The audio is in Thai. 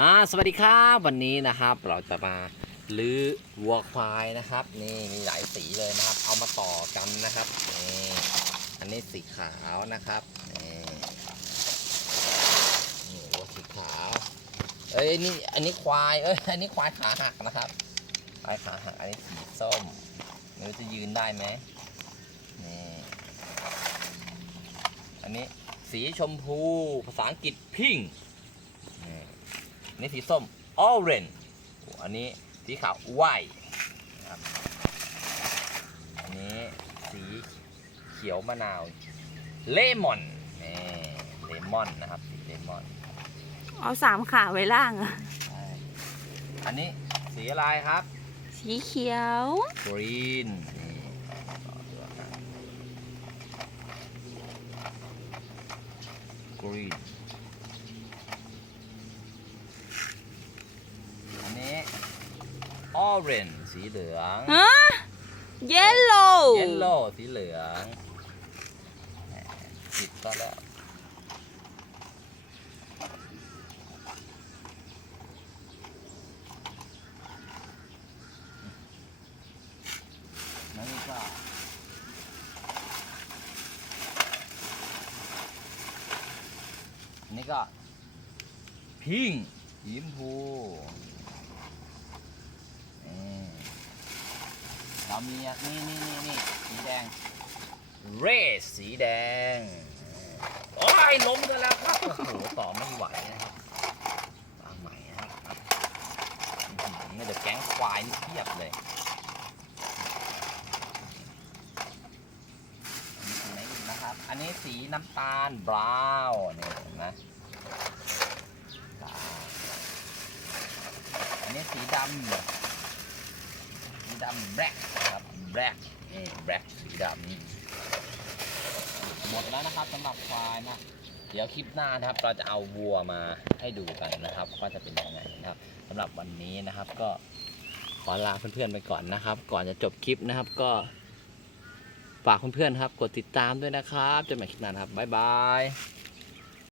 อ่าสวัสดีครับวันนี้นะครับเราจะมาลื้อวัวควายนะครับ นี่มีหลายสีเลยนะครับ เอามาต่อกันนะครับนี่อันนี้สีขาวนะครับนี่นี่วัวสีขาวเอ้ยนี่อันนี้ควายเอ้ยอันนี้ควายขาหักนะครับควายขาหักอันนี้สีส้มไม่รู้จะยืนได้ไหมนี่อันนี้สีชมพูภาษาอังกฤษพิงนี่ อันนี่สีส้ม orange โอ้อันนี้สีขาว white นะครับอันนี้สีเขียวมะนาว lemon นี่ lemon นะครับสี lemon เอาสามขาไว้ล่างอะใช่อันนี้สีอะไรครับ สีเขียว green นี่ต่อตัวกัน green อันนี้ orange สีเหลือง ฮะเยลโล่ yellow สีเหลืองแหมผิดก็แล้ว นั่นนี่ก็อันนี่ก็พิงสีชมพู เรามีนี่นี่นี่นี่สีแดง เรสสีแดง โอ้ยล้มกันแล้วครับ โอ้โหต่อไม่ไหวนะครับวางใหม่นะครับอื้อหือเดี๋ยวแก๊งควายนี่เทียบเลยอันนี้สีไหนอีกนะครับ อันนี้สีน้ำตาลบราวน์นี่เห็นไหมอันนี้สีดำสี ดำแบล็กนะครับแบล็กนี่แบล็กสีดำหมดแล้วนะครับสำหรับควายนะเดี๋ยวคลิปหน้านะครับเราจะเอาวัวมาให้ดูกันนะครับว่าจะเป็นยังไงนะครับสำหรับวันนี้นะครับก็ขอลาเพื่อนๆไปก่อนนะครับ ก่อนจะจบคลิปนะครับก็ฝากเพื่อนๆครับ กดติดตามด้วยนะครับเจอกันใหม่คลิปหน้านะครับบ๊ายบาย